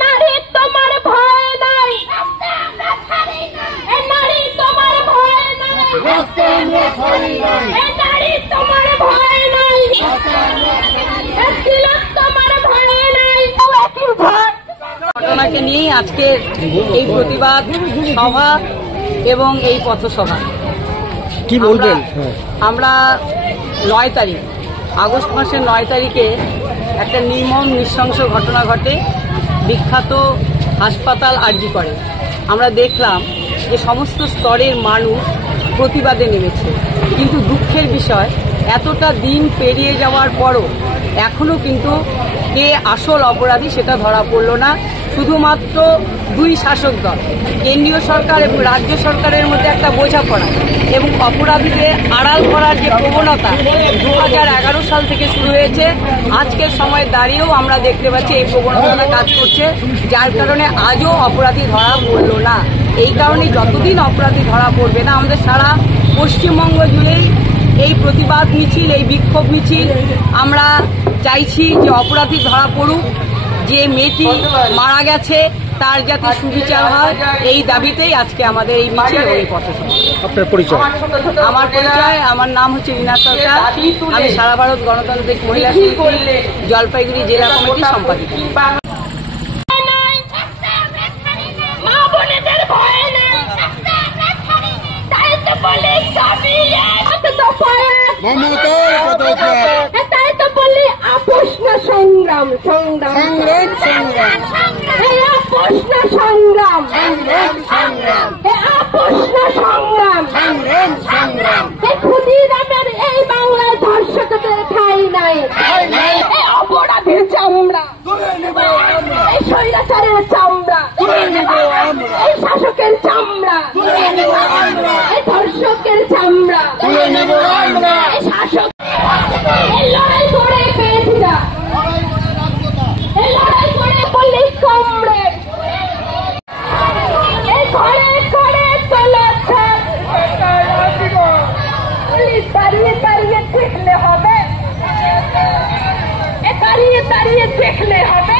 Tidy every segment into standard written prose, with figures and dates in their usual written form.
নারী তোমার ভয় নাই, নারী তোমার ভয় নাই, নারী তোমার ভয় নাই, তোমার ভয় নাই। ঘটনাকে নিয়ে আজকে এই প্রতিবাদ সভা এবং এই পথসভা। কি বলবেন? আমরা 9 তারিখ আগস্ট মাসের 9 তারিখে একটা নির্মম নৃশংস ঘটনা ঘটে বিখ্যাত হাসপাতাল আরজি করে। আমরা দেখলাম যে সমস্ত স্তরের মানুষ প্রতিবাদে নেমেছে, কিন্তু দুঃখের বিষয় এতটা দিন পেরিয়ে যাওয়ার পরও এখনো কিন্তু কে আসল অপরাধী সেটা ধরা পড়ল না। শুধুমাত্র 2 শাসক দল, কেন্দ্রীয় সরকার এবং রাজ্য সরকারের মধ্যে একটা বোঝাপড়া এবং অপরাধীদের আড়াল করার যে প্রবণতা 2011 সাল থেকে শুরু হয়েছে, আজকের সময় দাঁড়িয়েও আমরা দেখতে পাচ্ছি এই প্রবণতা কাজ করছে, যার কারণে আজও অপরাধী ধরা পড়ল না। এই কারণে যতদিন অপরাধী ধরা পড়বে না, আমাদের সারা পশ্চিমবঙ্গ জুড়েই এই প্রতিবাদ মিছিল, এই বিক্ষোভ মিছিল আমরা চাইছি যে অপরাধী ধরা পড়ুক, যে মেয়েটি মারা গেছে তার যাতে সুবিচার হয়, এই দাবিতেই আজকে আমাদের এই মিছিল ও এই পথসভা। আপনার পরিচয়? আমার পরিচয়, আমার নাম হচ্ছে রীনা সরকার। আমি সারা ভারত গণতান্ত্রিক মহিলা শিল্পী জলপাইগুড়ি জেলা কমিটির সম্পাদিকা। সংগ্রাম সংগ্রাম সংগ্রাম সংগ্রাম ক্ষুদিরামের এই বাংলায় ধর্ষকদের ঠাই নাই। এই অপরাধীর চামড়া, এই স্বৈরাচারের চামড়া, এই শাসকের চামড়া, এই ধর্ষকের চামড়া, এই শাসক লড়াই করে পেয়েছিলা, লড়াই করে পুলিশ কমরেড, এই ঘরে ঘরে চলেছে। পুলিশ দাঁড়িয়ে দাঁড়িয়ে দেখলে হবে, দাঁড়িয়ে দাঁড়িয়ে দেখলে হবে।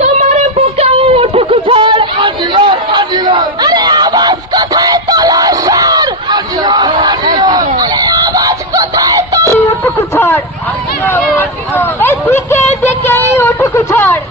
তোমার বুকে উঠুক ঝড়, আরে আওয়াজ কোথায় তলাশার, আওয়াজ কোথায় উঠুক ঝড়, এদিকে দিকে উঠুক ঝড়।